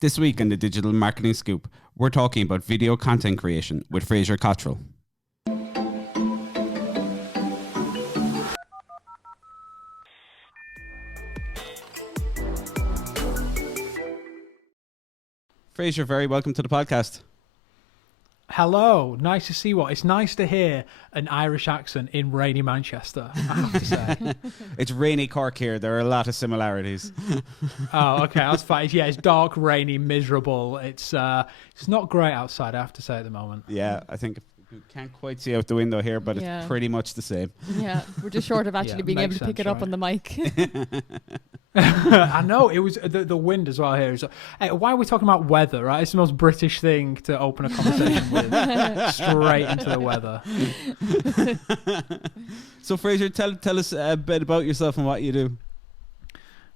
This week on the Digital Marketing Scoop, we're talking about video content creation with Fraser Cottrell. Fraser, very welcome to the podcast. Hello, nice to see you all. It's nice to hear an Irish accent in rainy Manchester, I have to say. It's rainy Cork here. There are a lot of similarities. Oh, okay, that's fine. Yeah, it's dark, rainy, miserable. It's not great outside, I have to say, at the moment. Yeah, I think you can't quite see out the window here, but it's pretty much the same. Yeah, we're just short of actually being able to pick it up on the mic. I know, it was the wind as well here. So, why are we talking about weather, right? It's the most British thing to open a conversation with. Straight into the weather. So, Fraser, tell us a bit about yourself and what you do.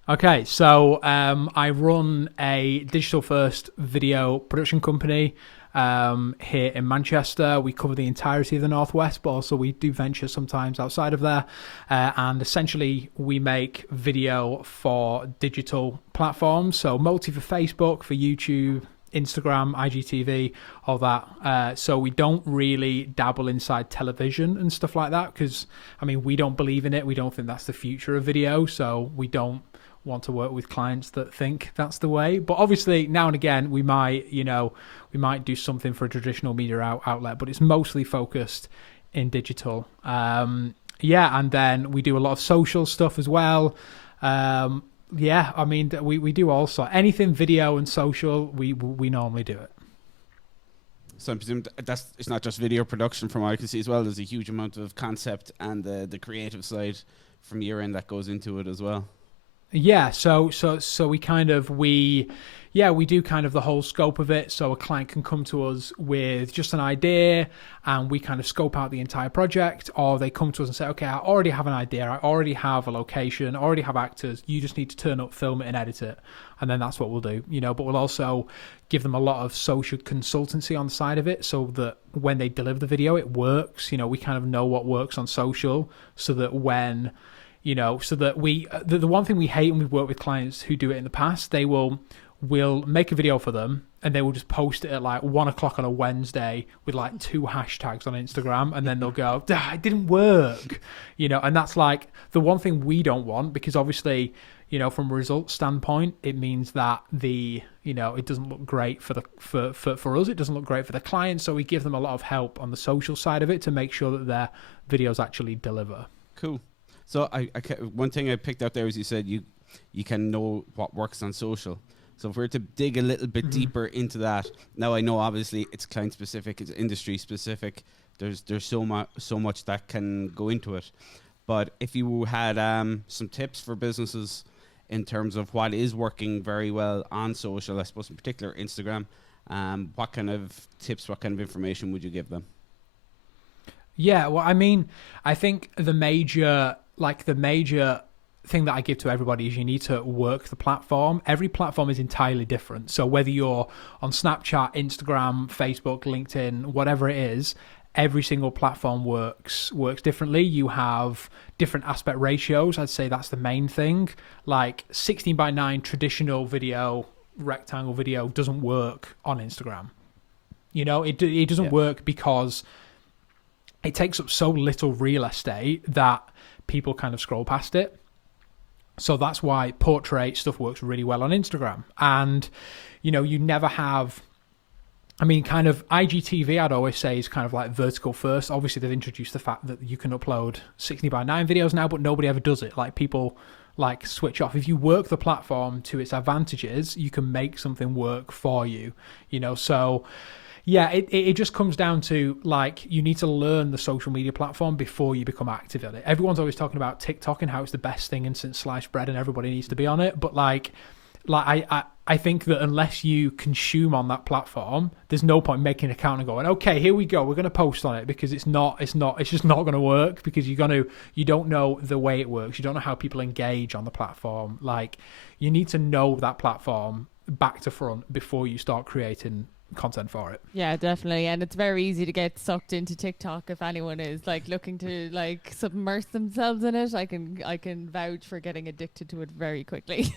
Okay, so I run a digital-first video production company here in Manchester. We cover the entirety of the Northwest, but also we do venture sometimes outside of there. And essentially, we make video for digital platforms. So mostly for Facebook, for YouTube, Instagram, IGTV, all that. So we don't really dabble inside television and stuff like that because, I mean, we don't believe in it. We don't think that's the future of video. So we don't want to work with clients that think that's the way. But obviously, now and again, we might do something for a traditional media outlet, but it's mostly focused in digital. And then we do a lot of social stuff as well. I mean, we do also anything video and social. We normally do it. So I presume it's not just video production from what I can see as well. There's a huge amount of concept and the creative side from your end that goes into it as well. Yeah, so we do kind of the whole scope of it. So a client can come to us with just an idea and we kind of scope out the entire project, or they come to us and say, okay, I already have an idea, I already have a location, I already have actors, you just need to turn up, film it and edit it. And then that's what we'll do, but we'll also give them a lot of social consultancy on the side of it so that when they deliver the video, it works. We kind of know what works on social so that when... so that the one thing we hate when we work with clients who do it in the past, we'll make a video for them and they will just post it at like 1:00 on a Wednesday with like 2 hashtags on Instagram, and then they'll go, it didn't work, and that's like the one thing we don't want, because obviously, from a results standpoint, it means that it doesn't look great for us. It doesn't look great for the client. So we give them a lot of help on the social side of it to make sure that their videos actually deliver. Cool. So one thing I picked out there is you said you can know what works on social. So if we're to dig a little bit deeper into that, now I know obviously it's client specific, it's industry specific. There's so much that can go into it. But if you had some tips for businesses in terms of what is working very well on social, I suppose in particular Instagram, what kind of tips, what kind of information would you give them? Yeah, well, I mean, I think the major thing that I give to everybody is you need to work the platform. Every platform is entirely different. So whether you're on Snapchat, Instagram, Facebook, LinkedIn, whatever it is, every single platform works differently. You have different aspect ratios. I'd say that's the main thing. Like 16:9 traditional video, rectangle video doesn't work on Instagram. It doesn't work because it takes up so little real estate that people kind of scroll past it. So that's why portrait stuff works really well on Instagram. And, you never have... I mean, kind of IGTV, I'd always say, is kind of like vertical first. Obviously, they've introduced the fact that you can upload 16:9 videos now, but nobody ever does it. Like, people switch off. If you work the platform to its advantages, you can make something work for you, so... Yeah, it just comes down to, you need to learn the social media platform before you become active in it. Everyone's always talking about TikTok and how it's the best thing since sliced bread and everybody needs to be on it. But, I think that unless you consume on that platform, there's no point making an account and going, okay, here we go, we're going to post on it, because it's just not going to work, because you don't know the way it works. You don't know how people engage on the platform. You need to know that platform back to front before you start creating content for it. Yeah, definitely. And it's very easy to get sucked into TikTok if anyone is looking to submerge themselves in it. I can vouch for getting addicted to it very quickly.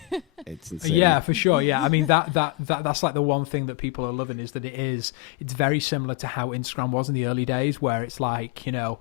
It's insane. Yeah, for sure. Yeah, I mean that's like the one thing that people are loving is that it's very similar to how Instagram was in the early days, where it's like, you know,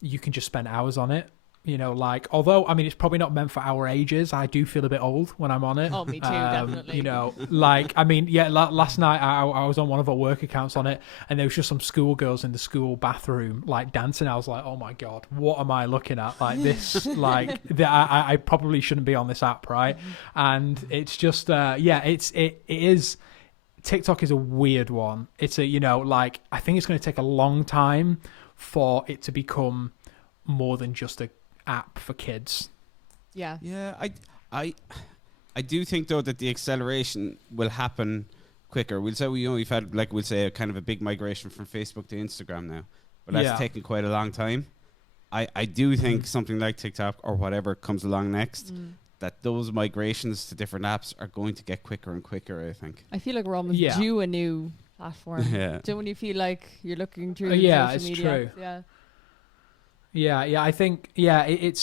you can just spend hours on it. You know, like, although, I mean, it's probably not meant for our ages. I do feel a bit old when I'm on it. Oh, me too, definitely. You know, like, I mean, yeah, last night I was on one of our work accounts on it, and there was just some schoolgirls in the school bathroom, like, dancing. I was like, oh my God, what am I looking at? Like, this, like, I probably shouldn't be on this app, right? And it's just, it is, TikTok is a weird one. It's a, you know, like, I think it's going to take a long time for it to become more than just a app for kids. Yeah. I do think though that the acceleration will happen quicker. We'll say we've had, like, we'll say, a kind of a big migration from Facebook to Instagram now, but that's taken quite a long time. I do think something like TikTok or whatever comes along next, that those migrations to different apps are going to get quicker and quicker, I think. I feel like we're almost due a new platform. Yeah. Do you, when you feel like you're looking through social it's media? true. Yeah. Yeah, I think, it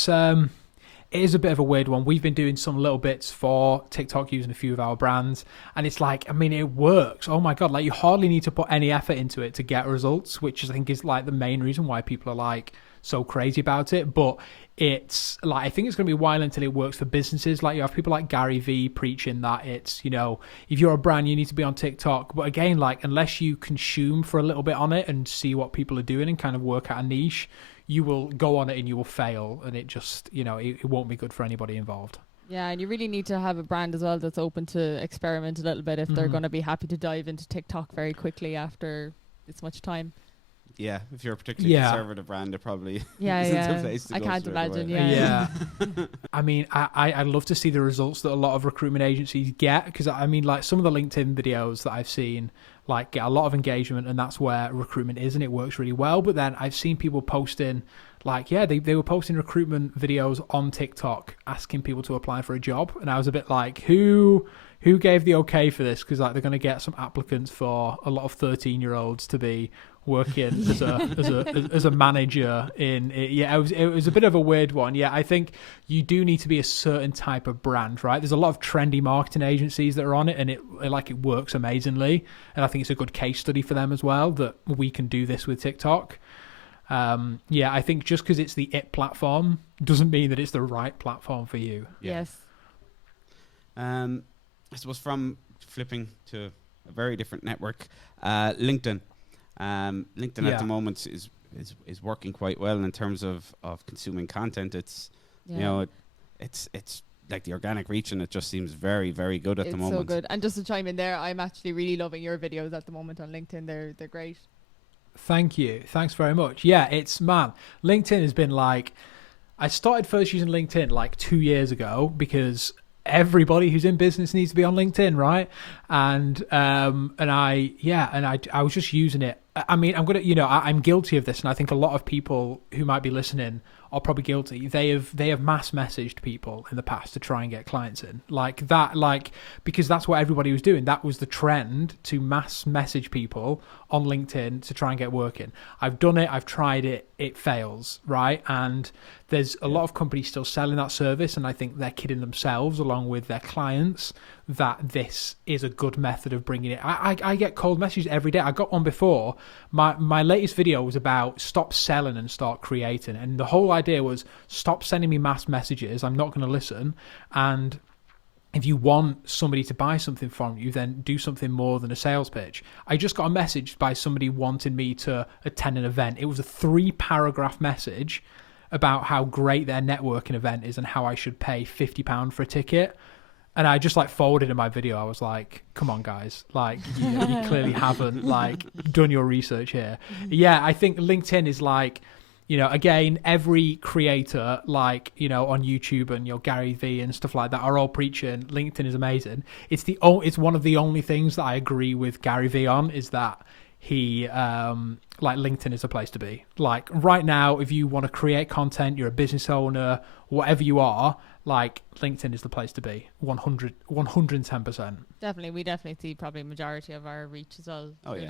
is a bit of a weird one. We've been doing some little bits for TikTok using a few of our brands, and it's like, I mean, it works. Oh my God, like, you hardly need to put any effort into it to get results, which I think is like the main reason why people are like so crazy about it. But it's like, I think it's going to be a while until it works for businesses. Like, you have people like Gary Vee preaching that it's, you know, if you're a brand, you need to be on TikTok. But again, like, unless you consume for a little bit on it and see what people are doing and kind of work out a niche, you will go on it and you will fail, and it just, you know, it won't be good for anybody involved. Yeah, and you really need to have a brand as well that's open to experiment a little bit if they're going to be happy to dive into TikTok very quickly after this much time. Yeah, if you're a particularly conservative brand, it probably isn't the place to I go can't straight imagine. away. Yeah. I mean, I'd love to see the results that a lot of recruitment agencies get, because I mean, like, some of the LinkedIn videos that I've seen, like, get a lot of engagement, and that's where recruitment is, and it works really well. But then I've seen people posting, like, they were posting recruitment videos on TikTok asking people to apply for a job, and I was a bit like, who gave the okay for this? Because, like, they're going to get some applicants for a lot of 13-year-olds to be working as a manager in it. Yeah, it was a bit of a weird one. Yeah, I think you do need to be a certain type of brand, right? There's a lot of trendy marketing agencies that are on it, and it works amazingly, and I think it's a good case study for them as well that we can do this with TikTok. I think just because it's the it platform doesn't mean that it's the right platform for you. Yes. I suppose from flipping to a very different network, LinkedIn. LinkedIn at the moment is working quite well in terms of consuming content. It's you know, it's like the organic reach, and it just seems very, very good at the moment. It's so good. And just to chime in there, I'm actually really loving your videos at the moment on LinkedIn. They're great. Thank you. Thanks very much. Yeah, LinkedIn has been like, I started first using LinkedIn like 2 years ago because everybody who's in business needs to be on LinkedIn, right? And I was just using it. I mean, I'm guilty of this, and I think a lot of people who might be listening are probably guilty. They have mass messaged people in the past to try and get clients in, like that, like, because that's what everybody was doing. That was the trend, to mass message people on LinkedIn to try and get work in. I've done it. I've tried it. It fails, right? And there's a lot of companies still selling that service, and I think they're kidding themselves along with their clients that this is a good method of bringing it. I get cold messages every day. I got one before. My latest video was about stop selling and start creating, and the whole idea was stop sending me mass messages. I'm not going to listen, and if you want somebody to buy something from you, then do something more than a sales pitch. I just got a message by somebody wanting me to attend an event. It was a 3-paragraph message about how great their networking event is and how I should pay £50 for a ticket. And I just forwarded in my video. I was like, come on, guys. Like, you clearly haven't done your research here. Yeah, I think LinkedIn is again, every creator on YouTube and Gary Vee and stuff like that are all preaching LinkedIn is amazing. It's one of the only things that I agree with Gary Vee on, is that he LinkedIn is a place to be. Like, right now, if you want to create content, you're a business owner, whatever you are, LinkedIn is the place to be. 110%. Definitely. We definitely see probably majority of our reach as well through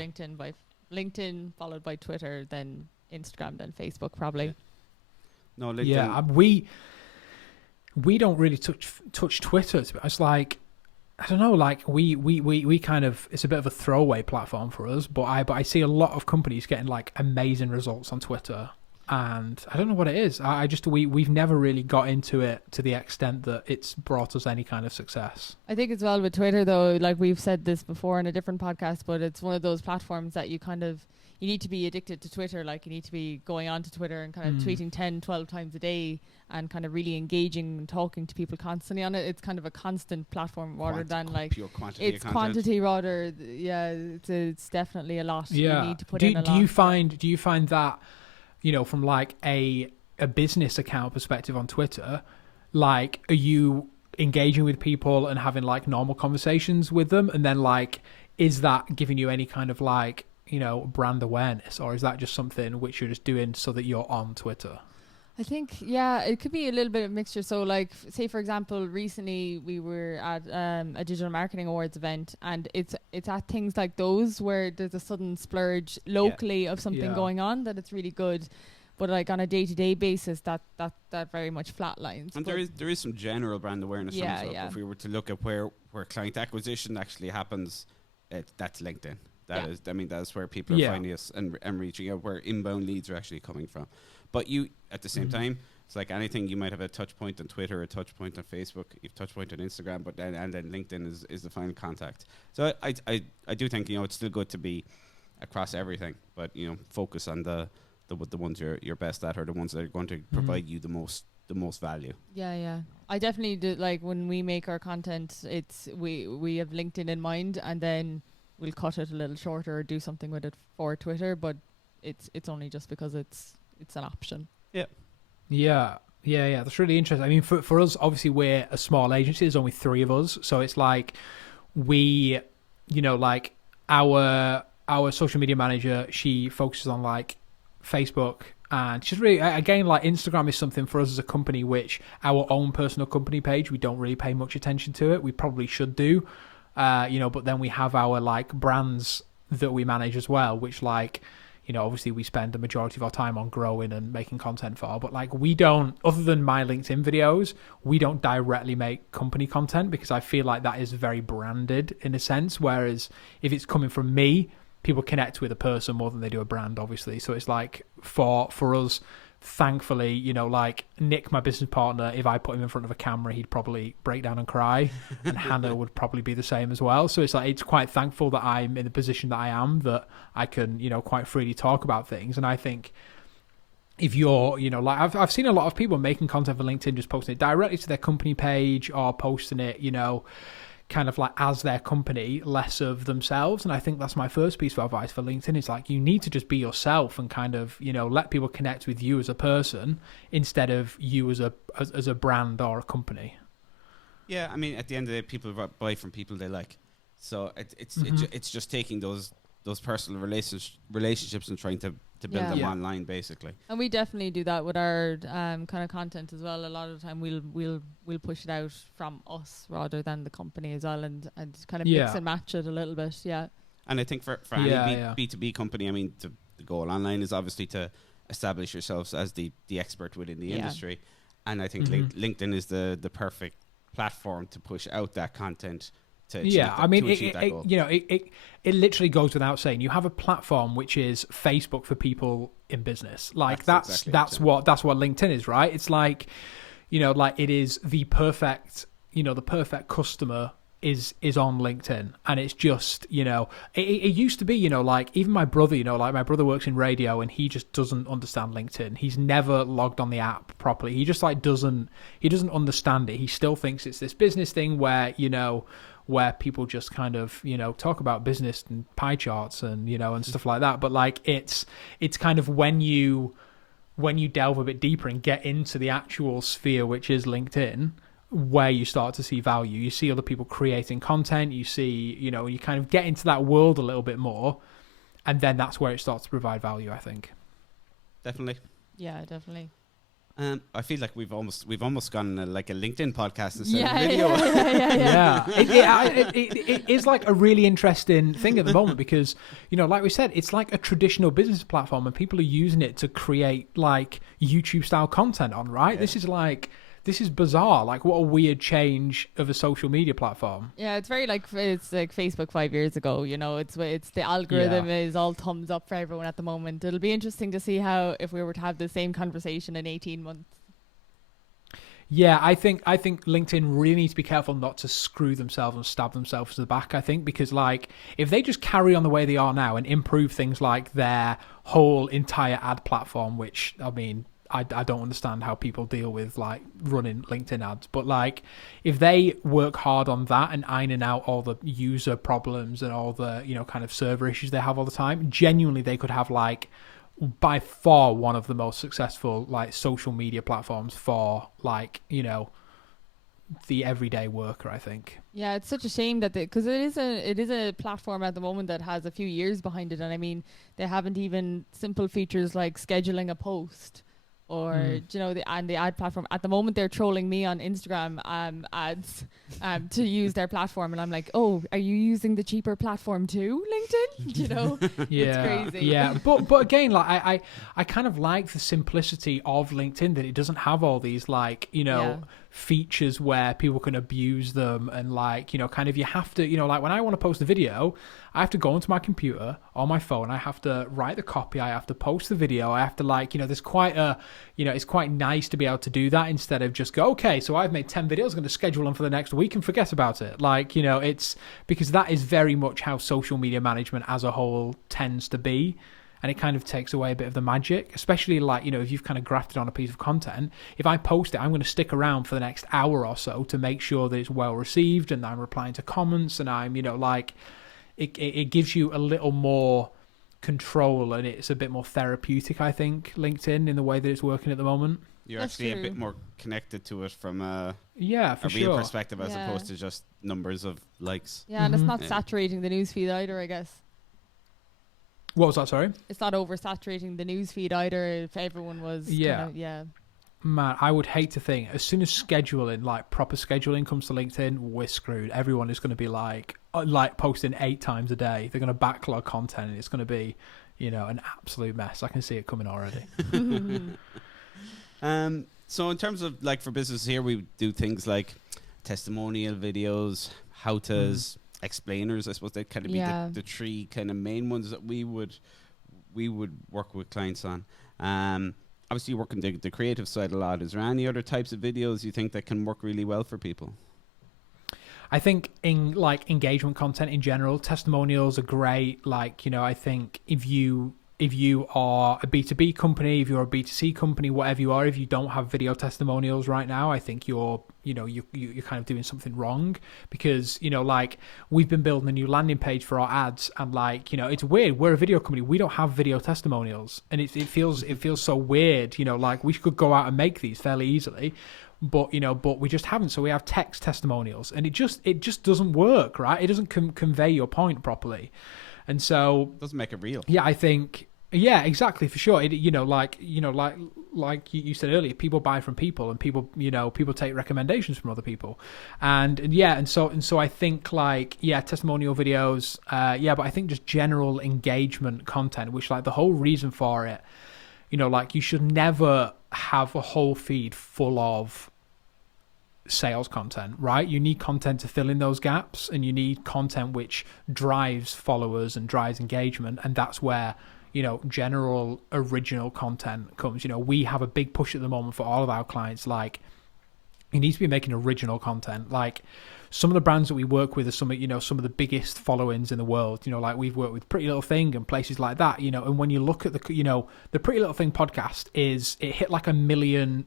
LinkedIn, followed by Twitter, then Instagram, then Facebook, probably. No, LinkedIn. Yeah, we don't really touch Twitter. It's like, I don't know, like we kind of, it's a bit of a throwaway platform for us, but I see a lot of companies getting like amazing results on Twitter, and I don't know what it is. I just we've never really got into it to the extent that it's brought us any kind of success. I think as well with Twitter though, like we've said this before in a different podcast, but it's one of those platforms that you need to be addicted to Twitter. Like you need to be going on to Twitter and kind of tweeting 10, 12 times a day and kind of really engaging and talking to people constantly on it. It's kind of a constant platform rather than like pure quantity. It's quantity rather. Yeah, it's definitely a lot. Yeah. You need to put in a lot. Do you find that, you know, from like a business account perspective on Twitter, like are you engaging with people and having like normal conversations with them, and then like is that giving you any kind of like, you know, brand awareness, or is that just something which you're just doing so that you're on Twitter? I think, yeah, it could be a little bit of mixture. So like, say for example, recently we were at a digital marketing awards event, and it's at things like those where there's a sudden splurge locally of something going on that it's really good. But like on a day-to-day basis, that very much flatlines. And there is some general brand awareness. Yeah, from it. yeah. If we were to look at where client acquisition actually happens, that's LinkedIn. That's where people are finding us and reaching out, where inbound leads are actually coming from. But you, at the same time, it's like anything. You might have a touch point on Twitter, a touch point on Facebook, you've touch point on Instagram, but then LinkedIn is the final contact. So I do think, you know, it's still good to be across everything, but you know, focus on the ones you're best at, or the ones that are going to provide you the most value. Yeah. I definitely do. Like when we make our content, it's we have LinkedIn in mind, and then we'll cut it a little shorter or do something with it for Twitter, but it's only just because it's an option. Yeah, that's really interesting. I mean, for us, obviously we're a small agency, there's only 3 of us, so it's like we, you know, like our social media manager, she focuses on like Facebook, and she's really, again, like Instagram is something for us as a company which our own personal company page, we don't really pay much attention to it. We probably should do, you know, but then we have our like brands that we manage as well, which like, you know, obviously we spend the majority of our time on growing and making content for, but like we don't, other than my LinkedIn videos, we don't directly make company content because I feel like that is very branded in a sense. Whereas if it's coming from me, people connect with a person more than they do a brand, obviously. So it's like for us, thankfully, you know, like Nick, my business partner, if I put him in front of a camera, he'd probably break down and cry, and Hannah would probably be the same as well. So it's like, it's quite thankful that I'm in the position that I am, that I can, you know, quite freely talk about things. And I think if you're, you know, like I've seen a lot of people making content for LinkedIn, just posting it directly to their company page or posting it, you know, kind of like as their company, less of themselves. And I think that's my first piece of advice for LinkedIn. It's like, you need to just be yourself and kind of, you know, let people connect with you as a person instead of you as a brand or a company. Yeah, I mean, at the end of the day, people buy from people they like. So it's just taking those personal relationships and trying to build them online, basically. And we definitely do that with our kind of content as well. A lot of the time we'll push it out from us rather than the company as well, and kind of mix and match it a little bit. Yeah. And I think for any B2B company, I mean, the goal online is obviously to establish yourselves as the expert within the industry. And I think LinkedIn is the perfect platform to push out that content. I mean, it literally goes without saying. You have a platform which is Facebook for people in business. Like that's what LinkedIn is, right? It's like, you know, like it is the perfect customer is on LinkedIn, and it's just, you know, it used to be, you know, like even my brother, you know, like my brother works in radio and he just doesn't understand LinkedIn. He's never logged on the app properly. He just like doesn't understand it. He still thinks it's this business thing where, you know, where people just kind of, you know, talk about business and pie charts and, you know, and stuff like that. But like it's kind of when you delve a bit deeper and get into the actual sphere, which is LinkedIn, where you start to see value. You see other people creating content, you see, you know, you kind of get into that world a little bit more, and then that's where it starts to provide value, I think. Definitely. Yeah, definitely. I feel like we've almost gone like a LinkedIn podcast instead of video. It is like a really interesting thing at the moment because, you know, like we said, it's like a traditional business platform and people are using it to create like YouTube style content on, right? Yeah. this is bizarre. Like, what a weird change of a social media platform. Yeah, it's like Facebook 5 years ago. You know, it's the algorithm is all thumbs up for everyone at the moment. It'll be interesting to see how if we were to have the same conversation in 18 months. Yeah, I think LinkedIn really needs to be careful not to screw themselves and stab themselves in the back, I think, because like if they just carry on the way they are now and improve things like their whole entire ad platform, which I mean, I don't understand how people deal with like running LinkedIn ads, but like if they work hard on that and ironing out all the user problems and all the, you know, kind of server issues they have all the time, genuinely they could have like by far one of the most successful like social media platforms for like, you know, the everyday worker, I think. Yeah, it's such a shame that because it is a platform at the moment that has a few years behind it, and I mean they haven't even simple features like scheduling a post or you know the ad platform. At the moment they're trolling me on Instagram ads to use their platform, and I'm like, oh, are you using the cheaper platform too, LinkedIn? You know, it's crazy. Yeah, but again, like I kind of like the simplicity of LinkedIn, that it doesn't have all these like, you know, features where people can abuse them, and like, you know, kind of you have to, you know, like when I want to post a video, I have to go onto my computer or my phone, I have to write the copy, I have to post the video, I have to like, you know, there's quite a, you know, it's quite nice to be able to do that instead of just go, okay, so I've made 10 videos, I'm going to schedule them for the next week and forget about it. Like, you know, it's because that is very much how social media management as a whole tends to be. And it kind of takes away a bit of the magic, especially like, you know, if you've kind of grafted on a piece of content. If I post it, I'm going to stick around for the next hour or so to make sure that it's well received and I'm replying to comments and I'm, you know, like it gives you a little more control and it's a bit more therapeutic, I think, LinkedIn, in the way that it's working at the moment. You're actually a bit more connected to it from a real perspective as opposed to just numbers of likes. Yeah, and it's not saturating the newsfeed either, I guess. What was that, sorry? It's not oversaturating the newsfeed either if everyone was Man, I would hate to think, as soon as scheduling, like proper scheduling comes to LinkedIn, we're screwed. Everyone is going to be like posting 8 times a day. They're going to backlog content and it's going to be, you know, an absolute mess. I can see it coming already. So in terms of like for business here, we do things like testimonial videos, how-tos, explainers. I suppose they kind of be the 3 kind of main ones that we would work with clients on. Obviously you work on the creative side a lot. Is there any other types of videos you think that can work really well for people? I think in like engagement content in general, testimonials are great. Like, you know, I think if you are a B2B company, if you're a B2C company, whatever you are, if you don't have video testimonials right now, I think you're kind of doing something wrong, because, you know, like we've been building a new landing page for our ads and like, you know, it's weird. We're a video company. We don't have video testimonials and it feels so weird, you know, like we could go out and make these fairly easily, but we just haven't. So we have text testimonials and it just doesn't work, right? It doesn't convey your point properly. And so doesn't make it real. Yeah, I think. Yeah, exactly, for sure. Like you said earlier, people buy from people, and people take recommendations from other people, and so I think like testimonial videos, but I think just general engagement content, which like the whole reason for it, you know, like you should never have a whole feed full of sales content, right? You need content to fill in those gaps, and you need content which drives followers and drives engagement, and that's where, you know, general original content comes. You know, we have a big push at the moment for all of our clients, like you need to be making original content. Like some of the brands that we work with are some of the biggest followings in the world. You know, like we've worked with Pretty Little Thing and places like that, you know, and when you look at the Pretty Little Thing podcast it hit like a million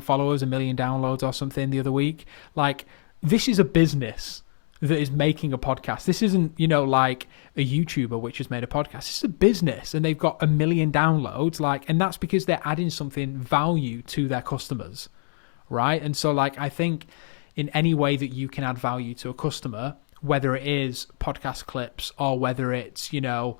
followers, 1 million downloads or something the other week. Like this is a business that is making a podcast. This isn't, you know, like a YouTuber which has made a podcast. This is a business and they've got 1 million downloads, like, and that's because they're adding something value to their customers, right? And so like I think in any way that you can add value to a customer, whether it is podcast clips or whether it's, you know,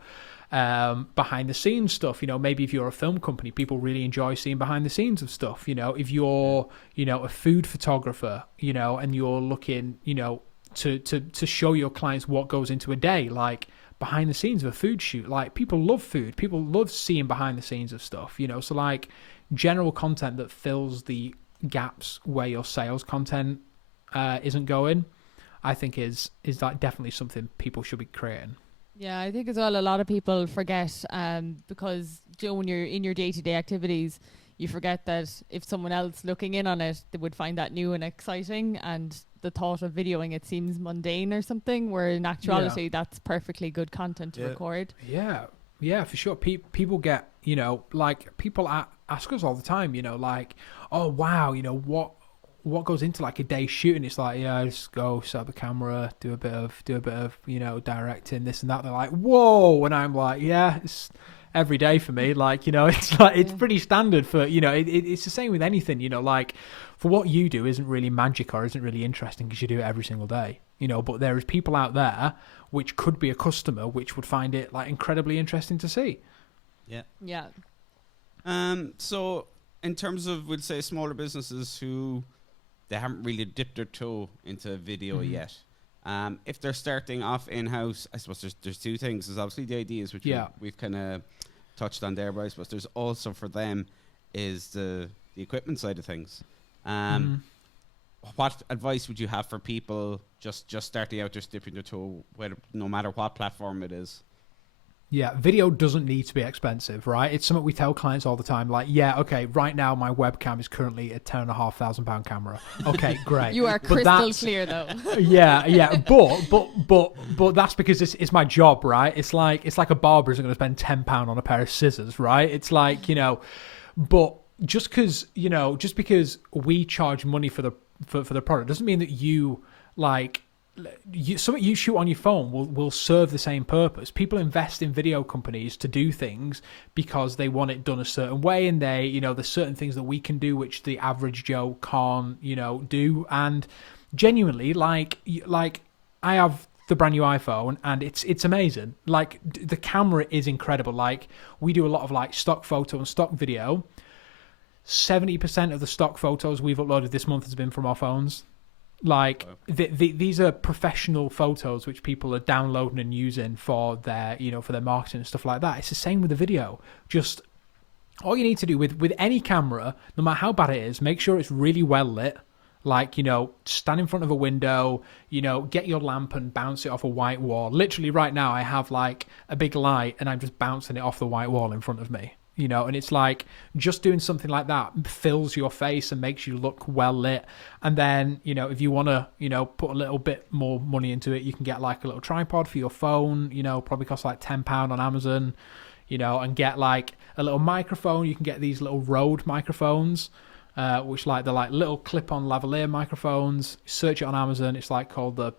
behind the scenes stuff, you know, maybe if you're a film company, people really enjoy seeing behind the scenes of stuff, you know, if you're, you know, a food photographer, you know, and you're looking, you know, to show your clients what goes into a day, like behind the scenes of a food shoot. Like people love food, people love seeing behind the scenes of stuff, you know, so like general content that fills the gaps where your sales content isn't going, I think is like definitely something people should be creating. Yeah, I think as well a lot of people forget because when you're in your day-to-day activities, you forget that if someone else looking in on it, they would find that new and exciting, and the thought of videoing it seems mundane or something, where in actuality that's perfectly good content to record. Yeah, for sure. People get, like people ask us all the time, like, oh wow, what goes into like a day shooting? It's like, yeah, just go set up the camera, do a bit of directing, this and that. They're like, whoa, and I'm like, yeah, it's every day for me. Like, it's like it's pretty standard for it's the same with anything. Like for what you do isn't really magic or isn't really interesting because you do it every single day. But there is people out there which could be a customer which would find it like incredibly interesting to see. Yeah. So in terms of, we'd say, smaller businesses who they haven't really dipped their toe into video yet. If they're starting off in-house, I suppose there's two things. There's obviously the ideas, which we've kind of touched on there, but I suppose there's also for them is the equipment side of things. What advice would you have for people just starting out, just dipping their toe, no matter what platform it is? Yeah, video doesn't need to be expensive, right? It's something we tell clients all the time. Like, yeah, okay, right now my webcam is currently a £10,500 camera. Okay, great. You are crystal clear, though. Yeah, but that's because it's my job, right? It's like a barber isn't going to spend £10 on a pair of scissors, right? It's like, but just because we charge money for the product doesn't mean that you like. Something you shoot on your phone will serve the same purpose. People invest in video companies to do things because they want it done a certain way, and there's certain things that we can do which the average Joe can't, do. And genuinely, like I have the brand new iPhone and it's amazing. Like the camera is incredible. Like we do a lot of like stock photo and stock video. 70% of the stock photos we've uploaded this month has been from our phones. Like these are professional photos which people are downloading and using for their for their marketing and stuff like that. It's the same with the video. Just all you need to do with any camera, no matter how bad it is, make sure it's really well lit. Like, stand in front of a window, get your lamp and bounce it off a white wall. Literally right now I have like a big light and I'm just bouncing it off the white wall in front of me. And it's like just doing something like that fills your face and makes you look well lit. And then, if you want to, put a little bit more money into it, you can get like a little tripod for your phone, probably costs like £10 on Amazon, and get like a little microphone. You can get these little Rode microphones, which they're like little clip-on lavalier microphones. Search it on Amazon. It's like called the,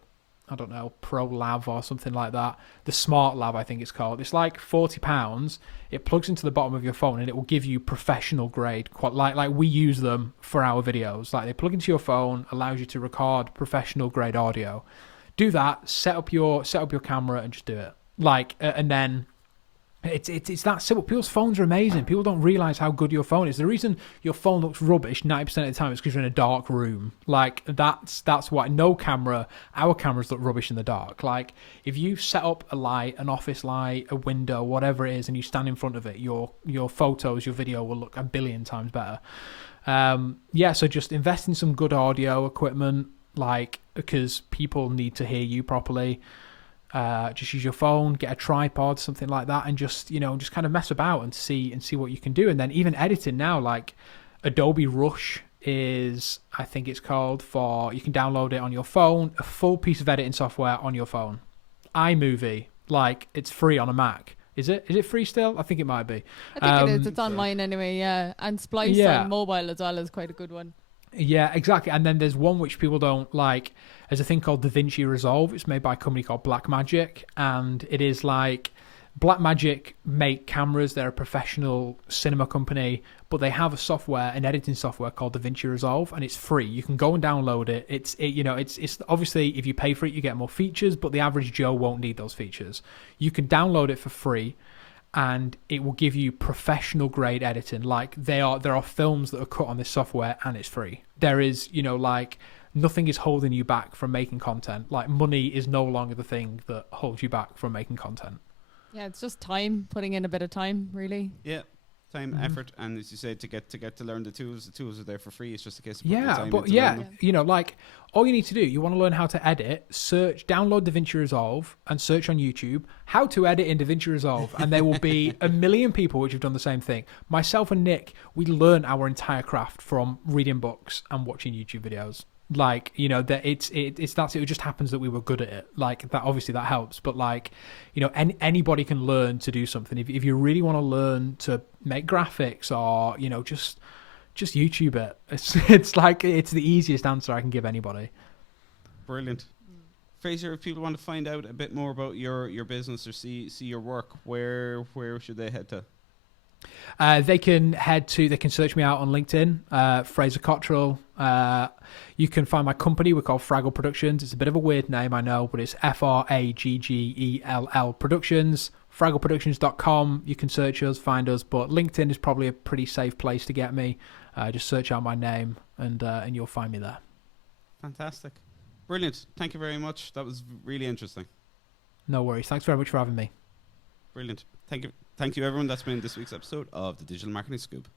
I don't know, Pro Lav or something like that. The Smart Lav, I think it's called. It's like £40. It plugs into the bottom of your phone and it will give you professional grade. Like we use them for our videos. Like they plug into your phone, allows you to record professional grade audio. Do that. Set up your camera and just do it. Like and then. It's that simple. People's phones are amazing. People don't realize how good your phone is. The reason your phone looks rubbish 90% of the time is because you're in a dark room. Like that's why our cameras look rubbish in the dark. Like if you set up a light, an office light, a window, whatever it is, and you stand in front of it, your photos, your video will look a billion times better. So just invest in some good audio equipment, like because people need to hear you properly. Just use your phone, get a tripod, something like that, and just kind of mess about and see what you can do. And then even editing now, like Adobe Rush is, I think it's called, you can download it on your phone, a full piece of editing software on your phone. iMovie, like it's free on a Mac. Is it free still? I think it might be. I think it is. It's on mine anyway, yeah. And Splice on mobile as well is quite a good one. Yeah, exactly. And then there's one which people don't like. There's a thing called DaVinci Resolve. It's made by a company called Blackmagic, and it is like Blackmagic make cameras. They're a professional cinema company, but they have an editing software called DaVinci Resolve, and it's free. You can go and download it. It's obviously if you pay for it, you get more features, but the average Joe won't need those features. You can download it for free. And it will give you professional grade editing. Like there are films that are cut on this software and it's free. There is, like nothing is holding you back from making content. Like money is no longer the thing that holds you back from making content. Yeah, it's just time, putting in a bit of time, really. Yeah. time, effort, and as you said, to get to learn the tools are there for free. It's just a case of you know, like all you need to do, you want to learn how to edit, download DaVinci Resolve and search on YouTube how to edit in DaVinci Resolve, and there will be a million people which have done the same thing. Myself and Nick, we learn our entire craft from reading books and watching YouTube videos. Like, you know, that it just happens that we were good at it. Like that, obviously that helps, but like, you know, anybody can learn to do something. If you really want to learn to make graphics, or, you know, just YouTube it. It's like, it's the easiest answer I can give anybody. Brilliant. Fraser, if people want to find out a bit more about your business or see your work, where should they head to? They can search me out on LinkedIn, Fraser Cottrell. You can find my company. We're called Fraggle Productions. It's a bit of a weird name, I know, but it's FRAGGELL Productions. FraggleProductions.com. You can search us, find us, but LinkedIn is probably a pretty safe place to get me. Just search out my name, and you'll find me there. Fantastic. Brilliant. Thank you very much. That was really interesting. No worries. Thanks very much for having me. Brilliant. Thank you, everyone. That's been this week's episode of the Digital Marketing Scoop.